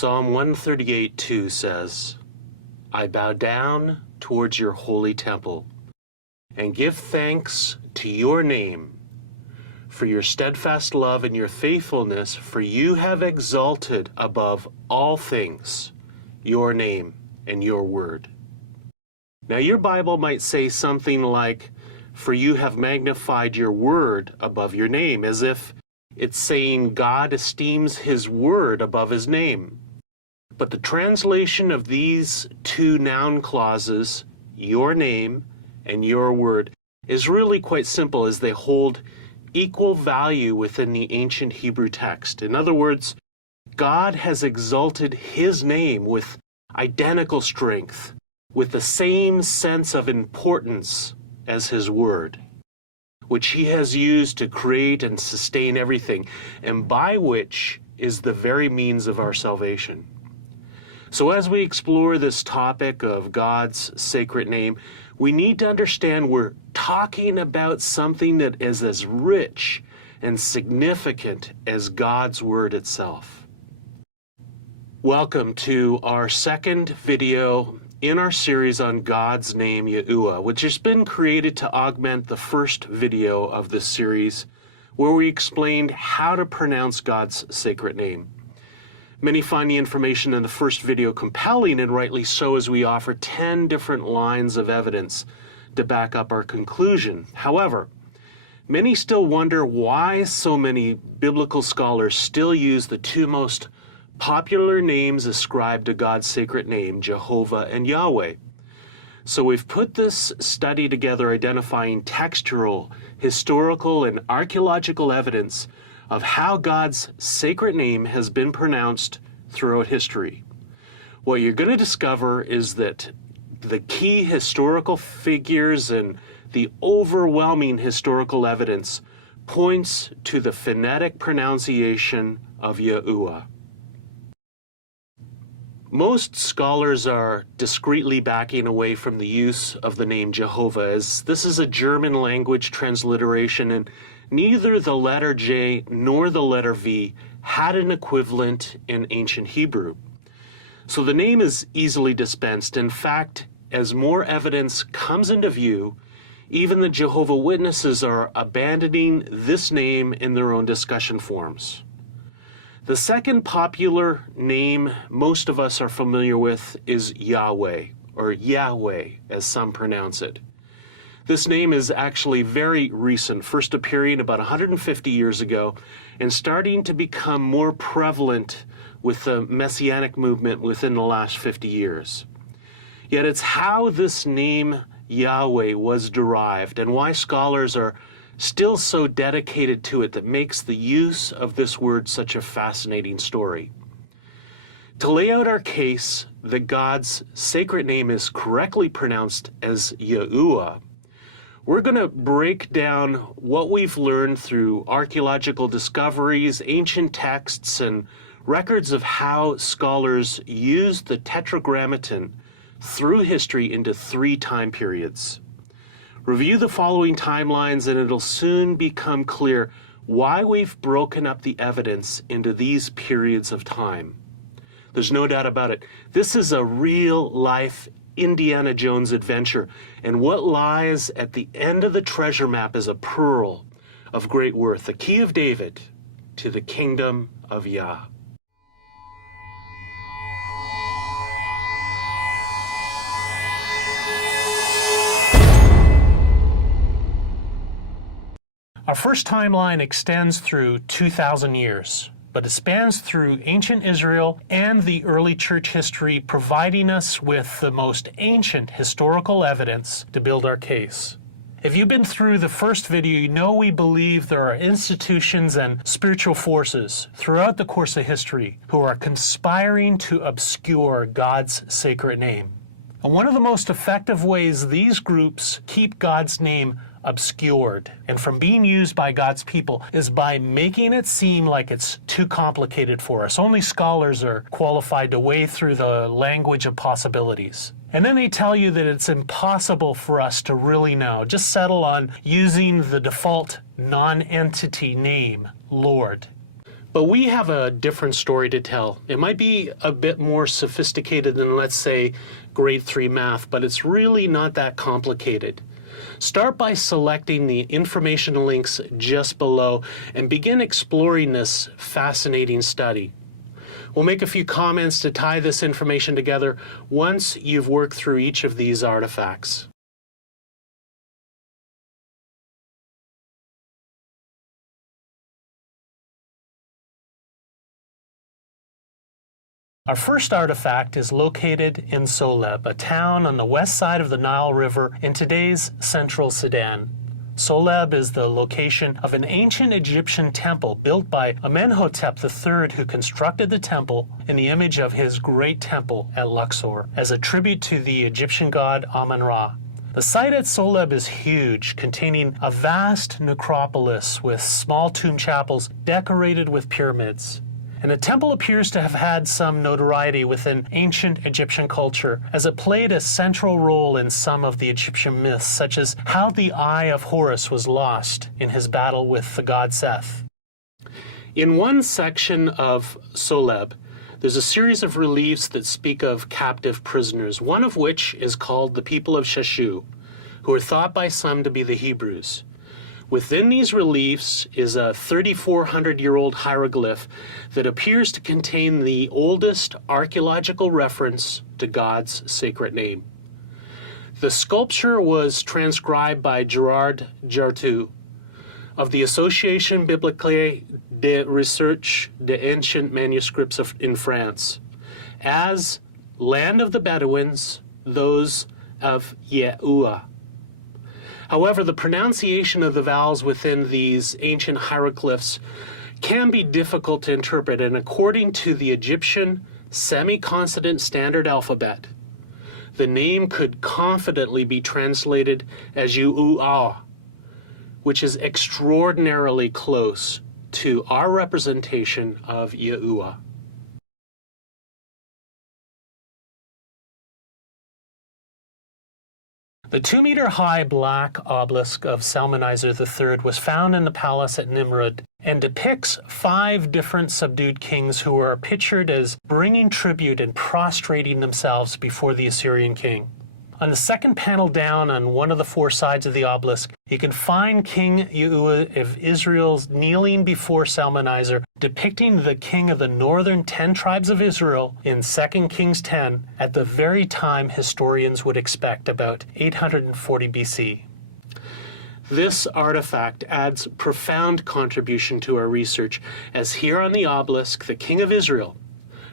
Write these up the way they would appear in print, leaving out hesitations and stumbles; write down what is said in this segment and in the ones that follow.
Psalm 138:2 says, I bow down towards your holy temple and give thanks to your name for your steadfast love and your faithfulness, for you have exalted above all things your name and your word. Now your Bible might say something like, for you have magnified your word above your name, as if it's saying God esteems his word above his name. But the translation of these two noun clauses, your name and your word, is really quite simple, as they hold equal value within the ancient Hebrew text. In other words, God has exalted his name with identical strength, with the same sense of importance as his word, which he has used to create and sustain everything, and by which is the very means of our salvation. So as we explore this topic of God's sacred name, we need to understand we're talking about something that is as rich and significant as God's word itself. Welcome to our second video in our series on God's name, Yahuwah, which has been created to augment the first video of this series, where we explained how to pronounce God's sacred name. Many find the information in the first video compelling, and rightly so, as we offer 10 different lines of evidence to back up our conclusion. However, many still wonder why so many biblical scholars still use the two most popular names ascribed to God's sacred name, Jehovah and Yahweh. So we've put this study together identifying textual, historical, and archaeological evidence of how God's sacred name has been pronounced throughout history. What you're going to discover is that the key historical figures and the overwhelming historical evidence points to the phonetic pronunciation of Yahuwah. Most scholars are discreetly backing away from the use of the name Jehovah, as this is a German language transliteration, and neither the letter J nor the letter V had an equivalent in ancient Hebrew. So the name is easily dispensed. In fact, as more evidence comes into view, even the Jehovah Witnesses are abandoning this name in their own discussion forums. The second popular name most of us are familiar with is Yahweh, or Yahweh as some pronounce it. This name is actually very recent, first appearing about 150 years ago and starting to become more prevalent with the Messianic movement within the last 50 years. Yet it's how this name Yahweh was derived and why scholars are still so dedicated to it that makes the use of this word such a fascinating story. To lay out our case that God's sacred name is correctly pronounced as Yahuwah, we're going to break down what we've learned through archaeological discoveries, ancient texts, and records of how scholars used the Tetragrammaton through history into 3 time periods. Review the following timelines and it'll soon become clear why we've broken up the evidence into these periods of time. There's no doubt about it. This is a real-life Indiana Jones adventure, and what lies at the end of the treasure map is a pearl of great worth, the key of David to the kingdom of Yah. Our first timeline extends through 2,000 years, but it spans through ancient Israel and the early church history, providing us with the most ancient historical evidence to build our case. If you've been through the first video, you know we believe there are institutions and spiritual forces throughout the course of history who are conspiring to obscure God's sacred name. And one of the most effective ways these groups keep God's name obscured and from being used by God's people is by making it seem like it's too complicated for us. Only scholars are qualified to wade through the language of possibilities. And then they tell you that it's impossible for us to really know. Just settle on using the default non-entity name, Lord. But we have a different story to tell. It might be a bit more sophisticated than, let's say, grade 3 math, but it's really not that complicated. Start by selecting the information links just below and begin exploring this fascinating study. We'll make a few comments to tie this information together once you've worked through each of these artifacts. Our first artifact is located in Soleb, a town on the west side of the Nile River in today's central Sudan. Soleb is the location of an ancient Egyptian temple built by Amenhotep III, who constructed the temple in the image of his great temple at Luxor as a tribute to the Egyptian god Amun-Ra. The site at Soleb is huge, containing a vast necropolis with small tomb chapels decorated with pyramids. And the temple appears to have had some notoriety within ancient Egyptian culture, as it played a central role in some of the Egyptian myths, such as how the eye of Horus was lost in his battle with the god Seth. In one section of Soleb, there's a series of reliefs that speak of captive prisoners, one of which is called the people of Sheshu, who are thought by some to be the Hebrews. Within these reliefs is a 3,400-year-old hieroglyph that appears to contain the oldest archaeological reference to God's sacred name. The sculpture was transcribed by Gerard Jartu of the Association Biblique de Recherche des Ancients Manuscripts in France as Land of the Bedouins, those of Yahuwah. However, the pronunciation of the vowels within these ancient hieroglyphs can be difficult to interpret, and according to the Egyptian semi-consonant standard alphabet, the name could confidently be translated as Yahuwah, which is extraordinarily close to our representation of Yahuwah. The 2-meter-high black obelisk of Salmanizer III was found in the palace at Nimrud and depicts 5 different subdued kings who are pictured as bringing tribute and prostrating themselves before the Assyrian king. On the second panel down on one of the 4 sides of the obelisk, you can find King Yahuwah of Israel kneeling before Salmanizer, depicting the king of the northern 10 tribes of Israel in 2 Kings 10 at the very time historians would expect, about 840 BC. This artifact adds profound contribution to our research, as here on the obelisk, the king of Israel,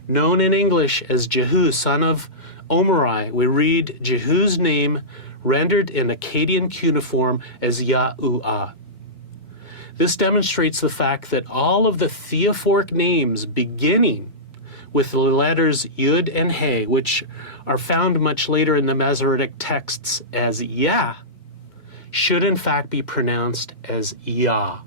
known in English as Jehu, son of Omri, we read Jehu's name rendered in Akkadian cuneiform as Yahuwah. This demonstrates the fact that all of the theophoric names beginning with the letters Yud and He, which are found much later in the Masoretic texts as Yah, should in fact be pronounced as Yah.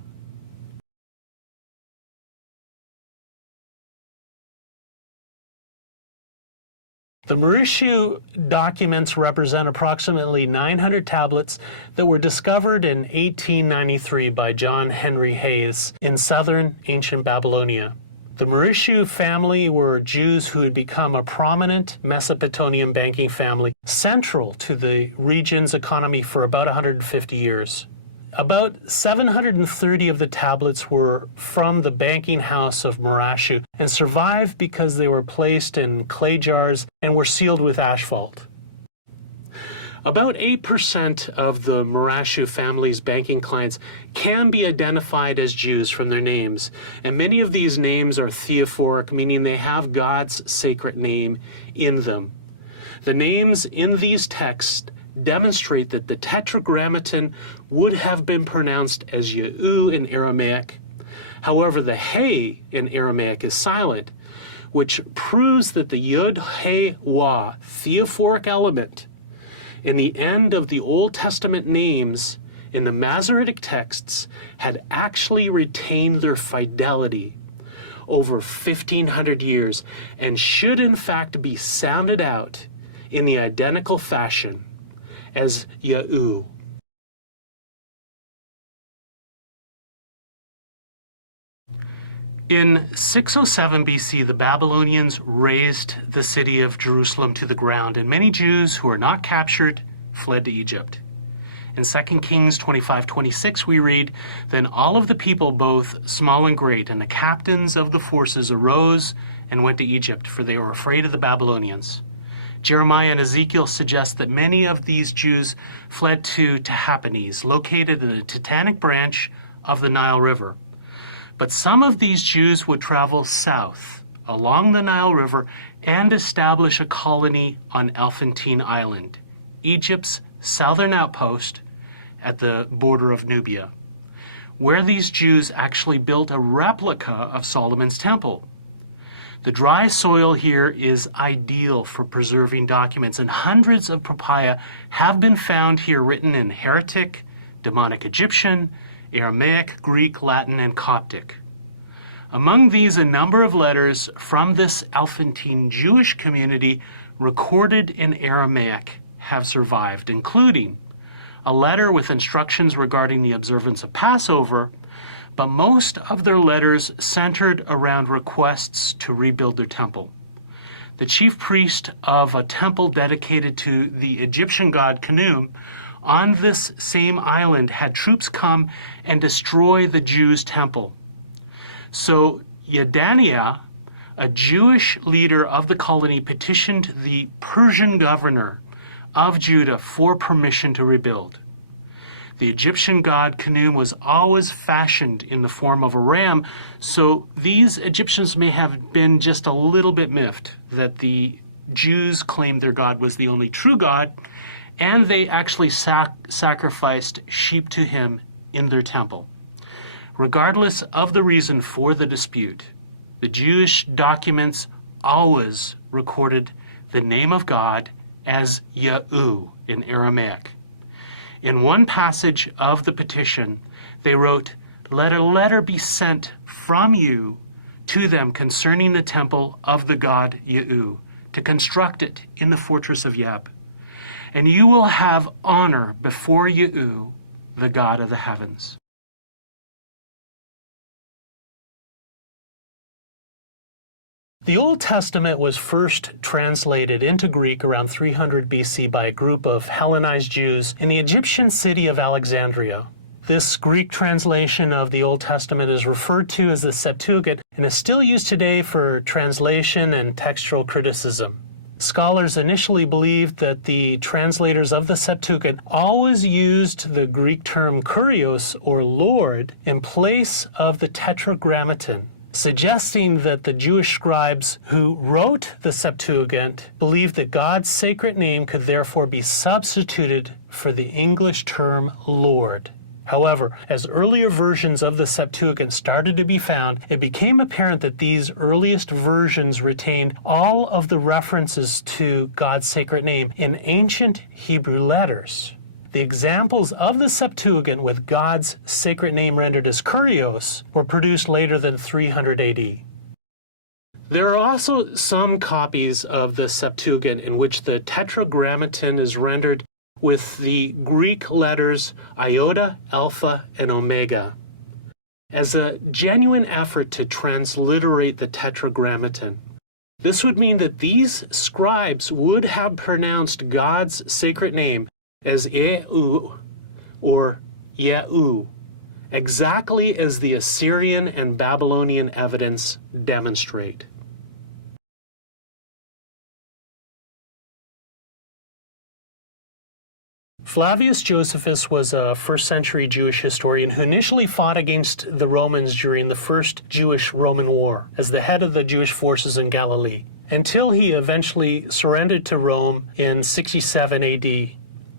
The Mauritius documents represent approximately 900 tablets that were discovered in 1893 by John Henry Hayes in southern ancient Babylonia. The Mauritius family were Jews who had become a prominent Mesopotamian banking family, central to the region's economy for about 150 years. About 730 of the tablets were from the banking house of Marashu and survived because they were placed in clay jars and were sealed with asphalt. About 8% of the Marashu family's banking clients can be identified as Jews from their names, and many of these names are theophoric, meaning they have God's sacred name in them. The names in these texts demonstrate that the Tetragrammaton would have been pronounced as Yahu in Aramaic. However, the He in Aramaic is silent, which proves that the Yud, He, Wah theophoric element in the end of the Old Testament names in the Masoretic texts had actually retained their fidelity over 1,500 years and should in fact be sounded out in the identical fashion as Yahu. In 607 BC, the Babylonians razed the city of Jerusalem to the ground, and many Jews who were not captured fled to Egypt. In 2 Kings 25:26, we read, "Then all of the people, both small and great, and the captains of the forces arose and went to Egypt, for they were afraid of the Babylonians." Jeremiah and Ezekiel suggest that many of these Jews fled to Tahpanhes, located in the Titanic branch of the Nile River. But some of these Jews would travel south along the Nile River and establish a colony on Elephantine Island, Egypt's southern outpost at the border of Nubia, where these Jews actually built a replica of Solomon's temple. The dry soil here is ideal for preserving documents, and hundreds of papaya have been found here written in Heretic, Demonic Egyptian, Aramaic, Greek, Latin, and Coptic. Among these, a number of letters from this Elephantine Jewish community recorded in Aramaic have survived, including a letter with instructions regarding the observance of Passover, but most of their letters centered around requests to rebuild their temple. The chief priest of a temple dedicated to the Egyptian god Qumran on this same island had troops come and destroy the Jews' temple. So Yedaniah, a Jewish leader of the colony, petitioned the Persian governor of Judah for permission to rebuild. The Egyptian god Qumran was always fashioned in the form of a ram, so these Egyptians may have been just a little bit miffed that the Jews claimed their god was the only true god, and they actually sacrificed sheep to him in their temple. Regardless of the reason for the dispute, the Jewish documents always recorded the name of God as Yahuwah in Aramaic. In one passage of the petition, they wrote, "Let a letter be sent from you to them concerning the temple of the god Yahuwah, to construct it in the fortress of Yeb. And you will have honor before Yahuwah, the God of the heavens." The Old Testament was first translated into Greek around 300 BC by a group of Hellenized Jews in the Egyptian city of Alexandria. This Greek translation of the Old Testament is referred to as the Septuagint and is still used today for translation and textual criticism. Scholars initially believed that the translators of the Septuagint always used the Greek term kurios, or Lord, in place of the Tetragrammaton, suggesting that the Jewish scribes who wrote the Septuagint believed that God's sacred name could therefore be substituted for the English term Lord. However, as earlier versions of the Septuagint started to be found, it became apparent that these earliest versions retained all of the references to God's sacred name in ancient Hebrew letters. The examples of the Septuagint with God's sacred name rendered as kurios were produced later than 300 AD. There are also some copies of the Septuagint in which the Tetragrammaton is rendered with the Greek letters iota, alpha, and omega. As a genuine effort to transliterate the Tetragrammaton, this would mean that these scribes would have pronounced God's sacred name as Ehu or Yahu, exactly as the Assyrian and Babylonian evidence demonstrate. Flavius Josephus was a first-century Jewish historian who initially fought against the Romans during the First Jewish-Roman War as the head of the Jewish forces in Galilee, until he eventually surrendered to Rome in 67 AD.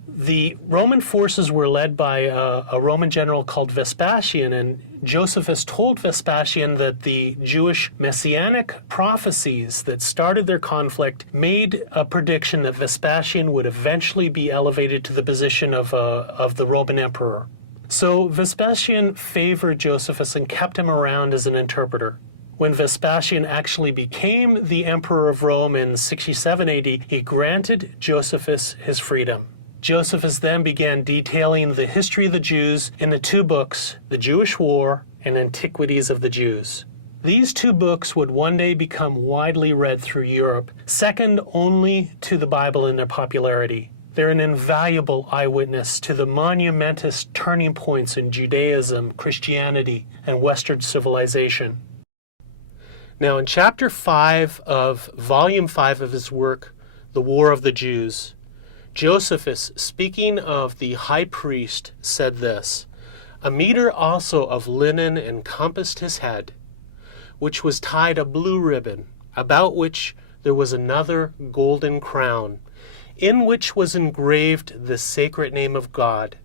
The Roman forces were led by a Roman general called Vespasian, and Josephus told Vespasian that the Jewish messianic prophecies that started their conflict made a prediction that Vespasian would eventually be elevated to the position of the Roman emperor. So Vespasian favored Josephus and kept him around as an interpreter. When Vespasian actually became the emperor of Rome in 67 AD, he granted Josephus his freedom. Josephus then began detailing the history of the Jews in the two books, The Jewish War and Antiquities of the Jews. These two books would one day become widely read through Europe, second only to the Bible in their popularity. They're an invaluable eyewitness to the monumentous turning points in Judaism, Christianity, and Western civilization. Now, in chapter 5 of volume 5 of his work, The War of the Jews, Josephus, speaking of the high priest, said this, "A meter also of linen encompassed his head, which was tied a blue ribbon, about which there was another golden crown, in which was engraved the sacred name of God.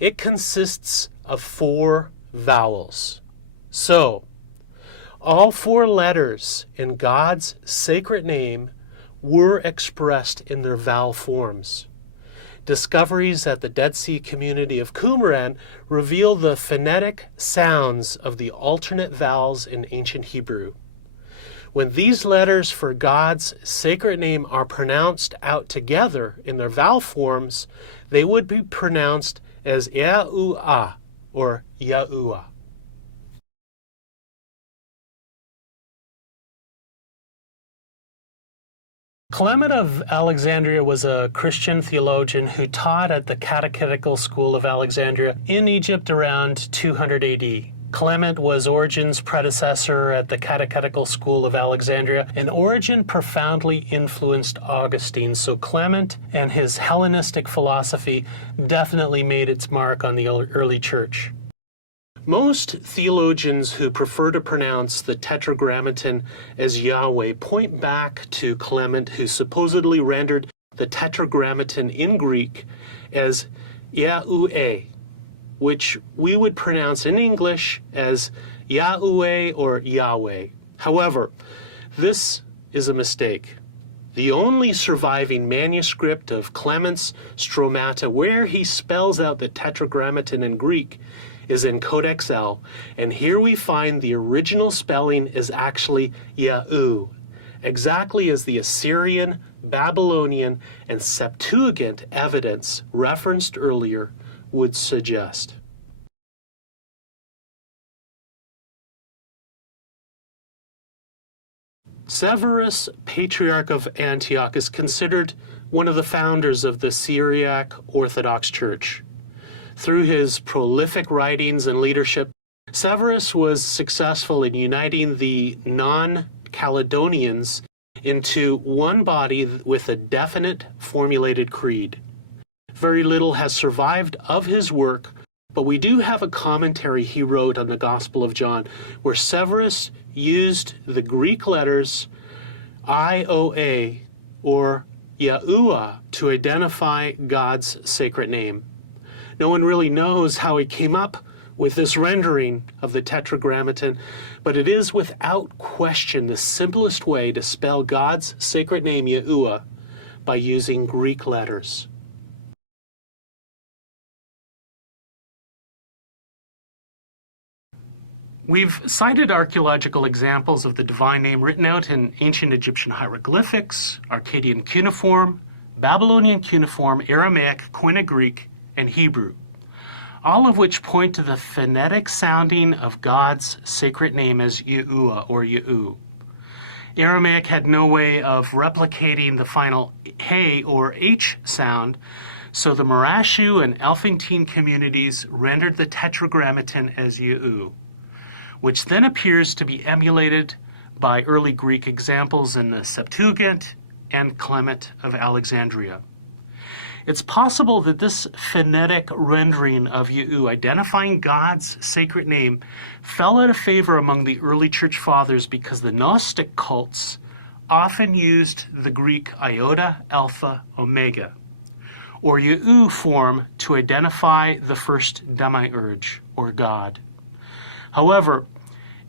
It consists of 4 vowels. So, all 4 letters in God's sacred name were expressed in their vowel forms. Discoveries at the Dead Sea community of Qumran reveal the phonetic sounds of the alternate vowels in ancient Hebrew. When these letters for God's sacred name are pronounced out together in their vowel forms, they would be pronounced as Yahuwah or Yahuwah. Clement of Alexandria was a Christian theologian who taught at the Catechetical School of Alexandria in Egypt around 200 AD. Clement was Origen's predecessor at the Catechetical School of Alexandria, and Origen profoundly influenced Augustine, so Clement and his Hellenistic philosophy definitely made its mark on the early church. Most theologians who prefer to pronounce the Tetragrammaton as Yahweh point back to Clement, who supposedly rendered the Tetragrammaton in Greek as Yahuwah, which we would pronounce in English as Yahuwah or Yahweh. However, this is a mistake. The only surviving manuscript of Clement's Stromata where he spells out the Tetragrammaton in Greek is in Codex L, and here we find the original spelling is actually Yahu, exactly as the Assyrian, Babylonian, and Septuagint evidence referenced earlier would suggest. Severus, Patriarch of Antioch, is considered one of the founders of the Syriac Orthodox Church. Through his prolific writings and leadership, Severus was successful in uniting the non-Caledonians into one body with a definite formulated creed. Very little has survived of his work, but we do have a commentary he wrote on the Gospel of John, where Severus used the Greek letters IOA or Yahuwah to identify God's sacred name. No one really knows how he came up with this rendering of the Tetragrammaton, but it is without question the simplest way to spell God's sacred name Yahuwah by using Greek letters. We've cited archaeological examples of the divine name written out in ancient Egyptian hieroglyphics, Akkadian cuneiform, Babylonian cuneiform, Aramaic, Koine Greek, and Hebrew, all of which point to the phonetic sounding of God's sacred name as Yahuwah or Yahu. Aramaic had no way of replicating the final hey or h sound, so the Marashu and Elephantine communities rendered the Tetragrammaton as Yahu, which then appears to be emulated by early Greek examples in the Septuagint and Clement of Alexandria. It's possible that this phonetic rendering of Yahu, identifying God's sacred name, fell out of favor among the early church fathers because the Gnostic cults often used the Greek iota, alpha, omega, or Yahu form to identify the first demiurge, or God. However,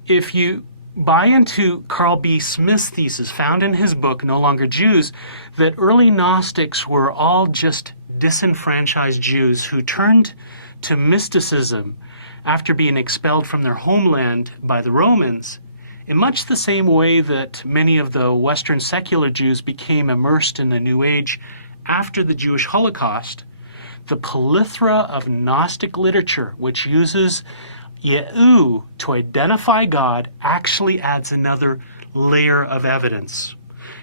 if you buy into Carl B. Smith's thesis, found in his book, No Longer Jews, that early Gnostics were all just disenfranchised Jews who turned to mysticism after being expelled from their homeland by the Romans, in much the same way that many of the Western secular Jews became immersed in the New Age after the Jewish Holocaust, the plethora of Gnostic literature, which uses Yehu, to identify God, actually adds another layer of evidence,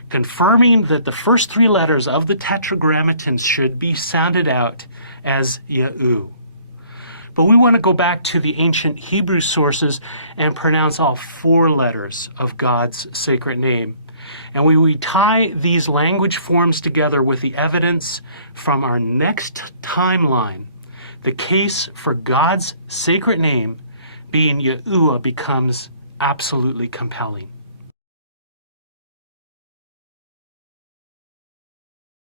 confirming that the first three letters of the Tetragrammaton should be sounded out as Yehu. But we want to go back to the ancient Hebrew sources and pronounce all four letters of God's sacred name. And we tie these language forms together with the evidence from our next timeline. The case for God's sacred name being Yahuwah becomes absolutely compelling.